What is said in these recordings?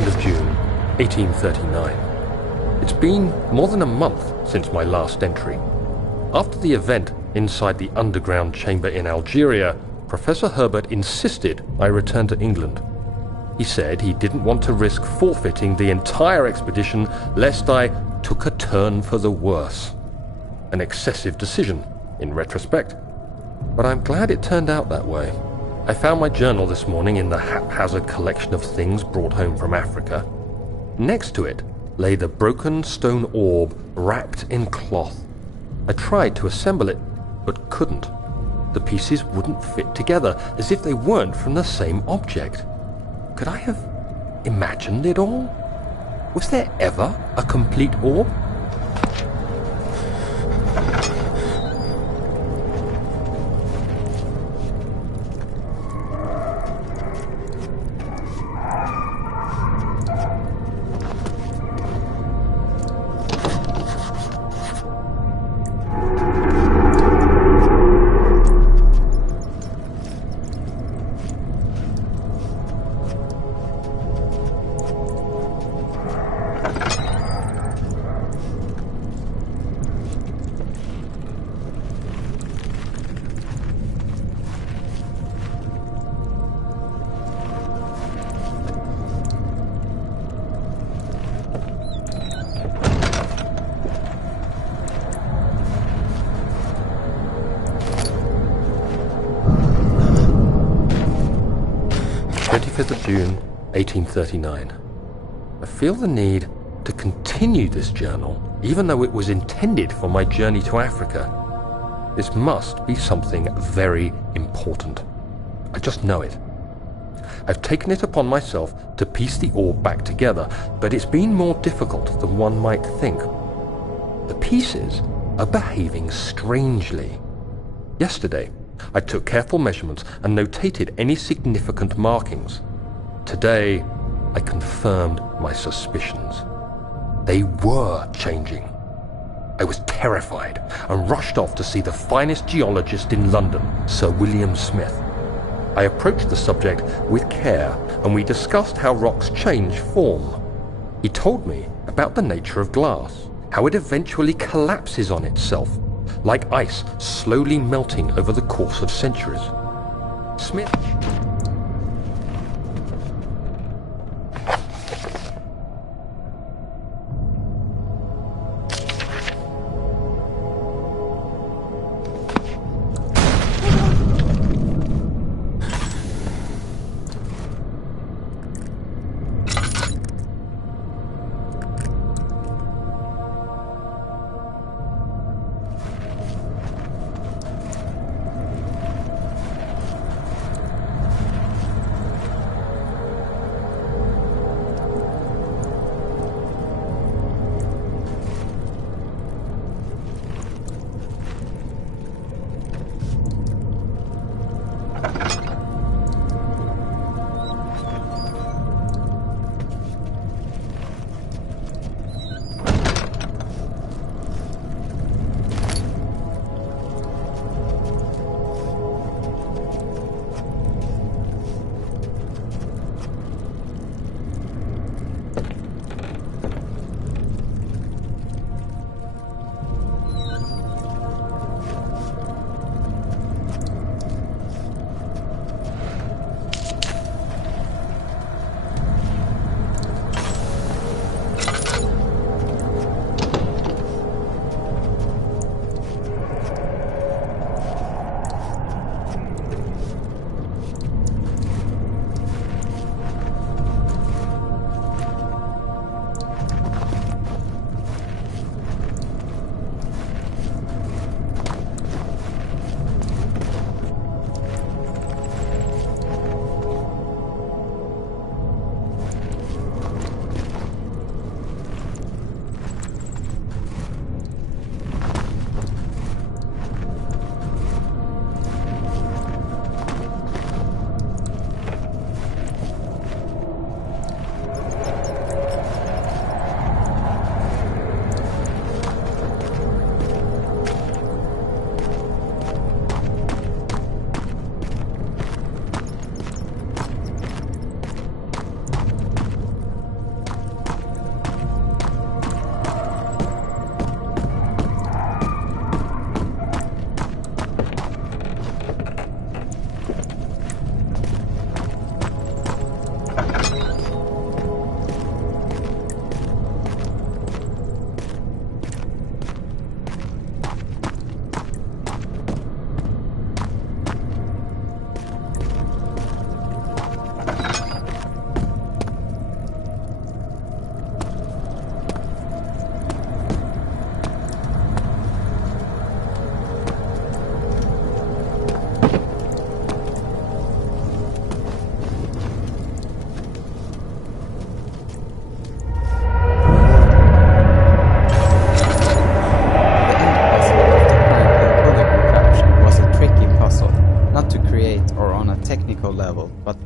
22nd of June, 1839. It's been more than a month since my last entry. After the event inside the underground chamber in Algeria, Professor Herbert insisted I return to England. He said he didn't want to risk forfeiting the entire expedition lest I took a turn for the worse. An excessive decision, in retrospect, but I'm glad it turned out that way. I found my journal this morning in the haphazard collection of things brought home from Africa. Next to it lay the broken stone orb wrapped in cloth. I tried to assemble it, but couldn't. The pieces wouldn't fit together, as if they weren't from the same object. Could I have imagined it all? Was there ever a complete orb? Of June, 1839. I feel the need to continue this journal, even though it was intended for my journey to Africa. This must be something very important. I just know it. I've taken it upon myself to piece the orb back together, but it's been more difficult than one might think. The pieces are behaving strangely. Yesterday, I took careful measurements and notated any significant markings. Today, I confirmed my suspicions. They were changing. I was terrified and rushed off to see the finest geologist in London, Sir William Smith. I approached the subject with care and we discussed how rocks change form. He told me about the nature of glass, how it eventually collapses on itself, like ice slowly melting over the course of centuries. Smith...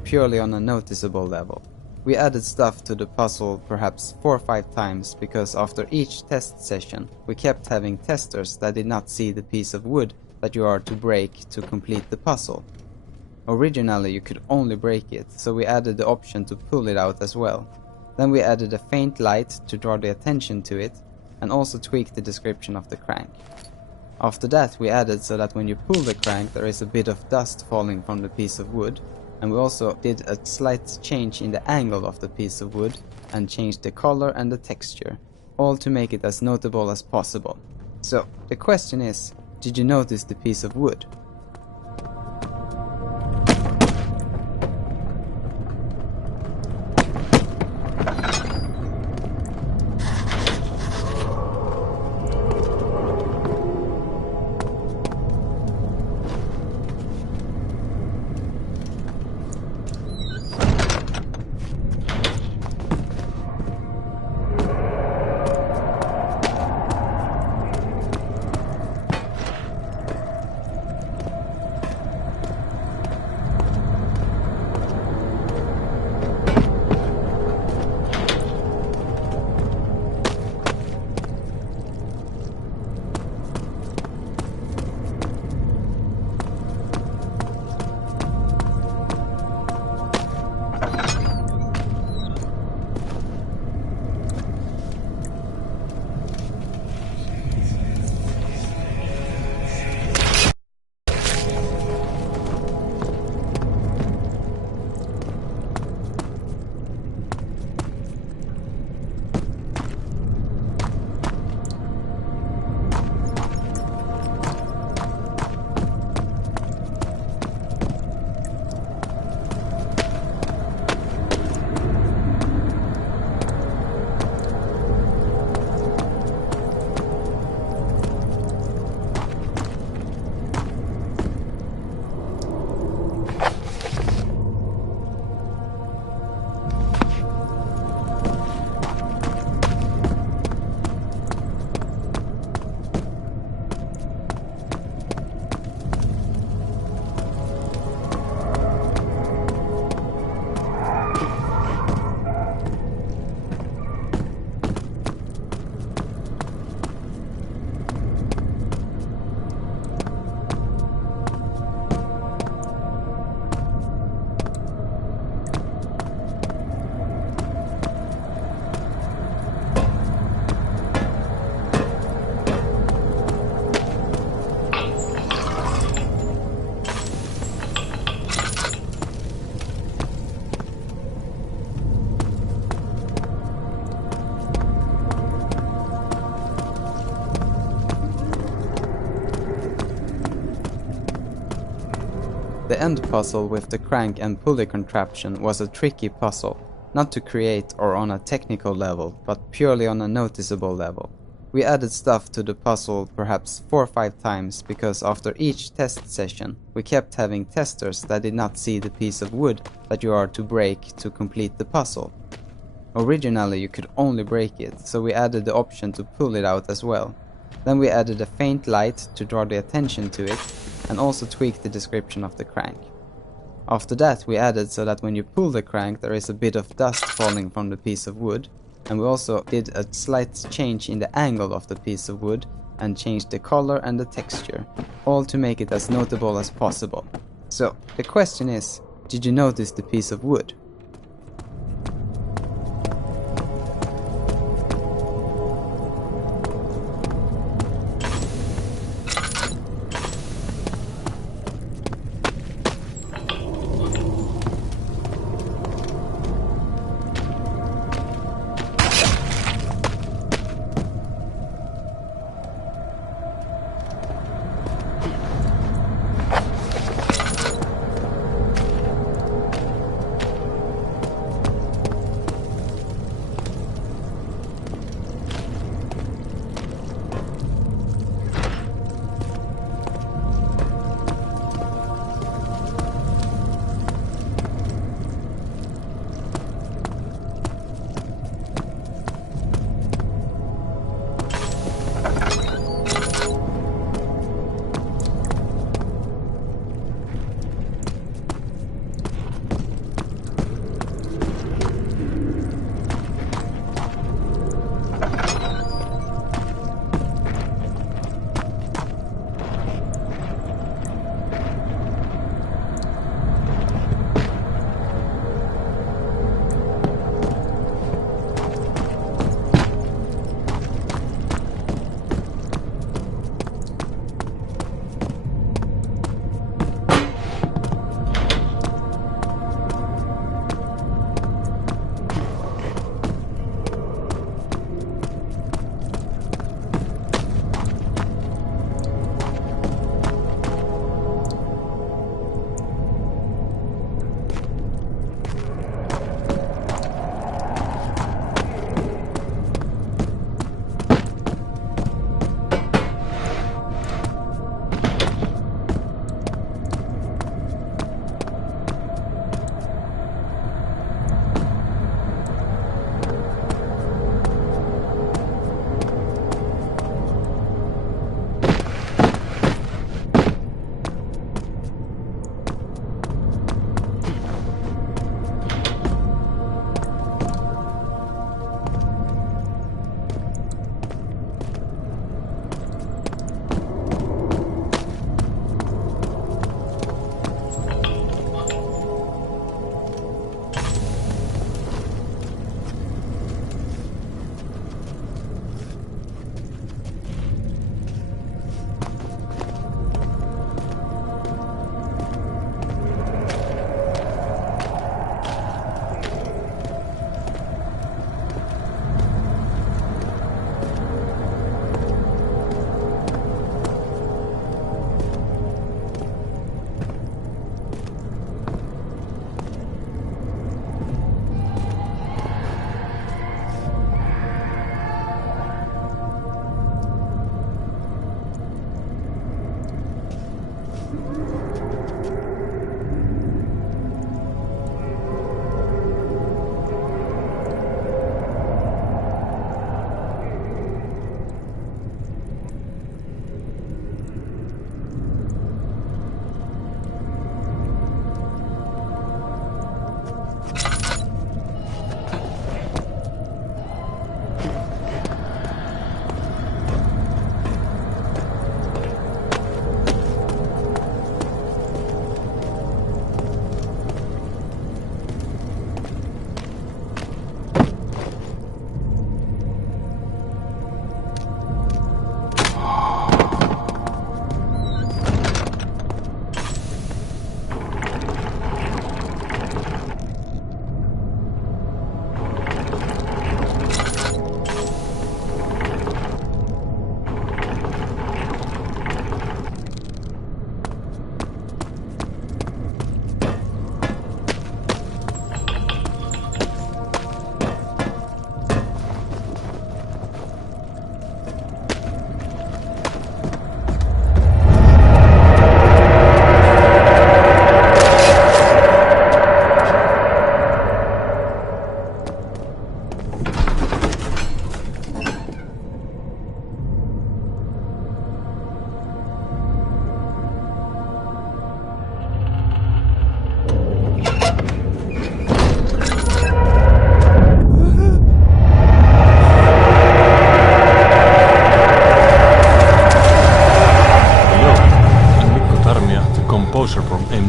purely on a noticeable level. We added stuff to the puzzle perhaps 4 or 5 times because after each test session we kept having testers that did not see the piece of wood that you are to break to complete the puzzle. Originally you could only break it, so we added the option to pull it out as well. Then we added a faint light to draw the attention to it, and also tweaked the description of the crank. After that we added so that when you pull the crank there is a bit of dust falling from the piece of wood, and we also did a slight change in the angle of the piece of wood and changed the color and the texture, all to make it as notable as possible. So the question is, did you notice the piece of wood? The end puzzle with the crank and pulley contraption was a tricky puzzle, not to create or on a technical level, but purely on a noticeable level. We added stuff to the puzzle perhaps 4 or 5 times because after each test session we kept having testers that did not see the piece of wood that you are to break to complete the puzzle. Originally you could only break it, so we added the option to pull it out as well. Then we added a faint light to draw the attention to it, and also tweaked the description of the crank. After that we added so that when you pull the crank there is a bit of dust falling from the piece of wood, and we also did a slight change in the angle of the piece of wood and changed the color and the texture, all to make it as notable as possible. So the question is, did you notice the piece of wood?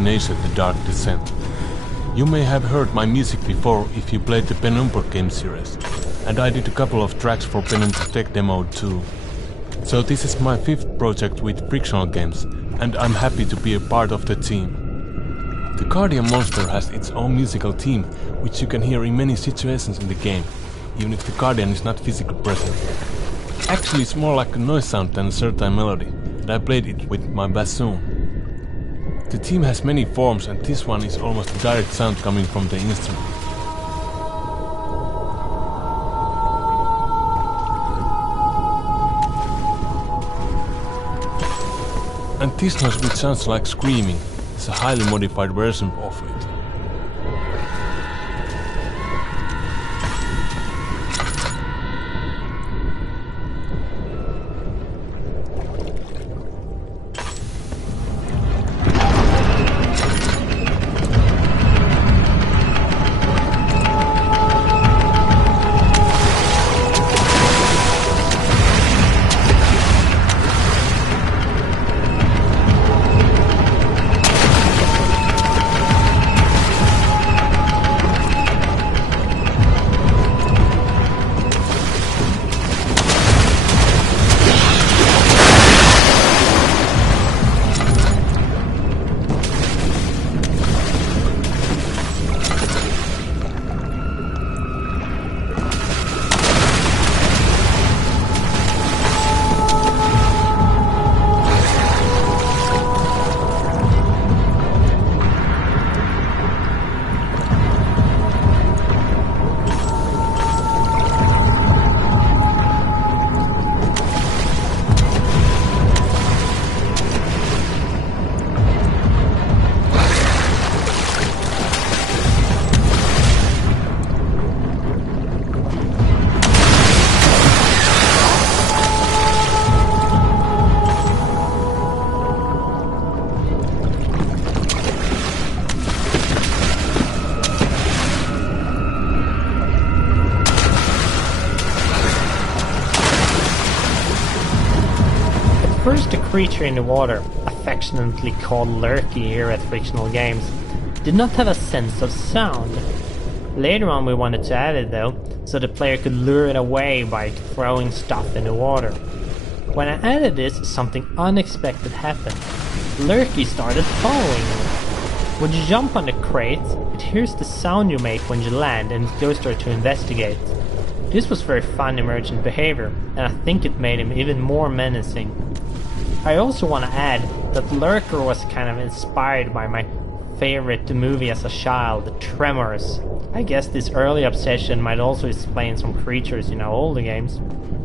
AMNESIA the Dark Descent. You may have heard my music before if you played the Penumbra game series, and I did a couple of tracks for Penumbra Tech Demo too. So this is my 5th project with Frictional Games, and I'm happy to be a part of the team. The Guardian monster has its own musical theme, which you can hear in many situations in the game, even if the Guardian is not physically present. Actually, it's more like a noise sound than a certain melody, and I played it with my bassoon. The theme has many forms, and this one is almost a direct sound coming from the instrument. And this noise, which sounds like screaming, is a highly modified version of it. First, the creature in the water, affectionately called Lurky here at Frictional Games, did not have a sense of sound. Later on we wanted to add it though, so the player could lure it away by throwing stuff in the water. When I added this, something unexpected happened. Lurky started following me. When you jump on the crate, it hears the sound you make when you land and it goes there to investigate. This was very fun emergent behavior, and I think it made him even more menacing. I also want to add that Lurker was kind of inspired by my favorite movie as a child, Tremors. I guess this early obsession might also explain some creatures in our older games.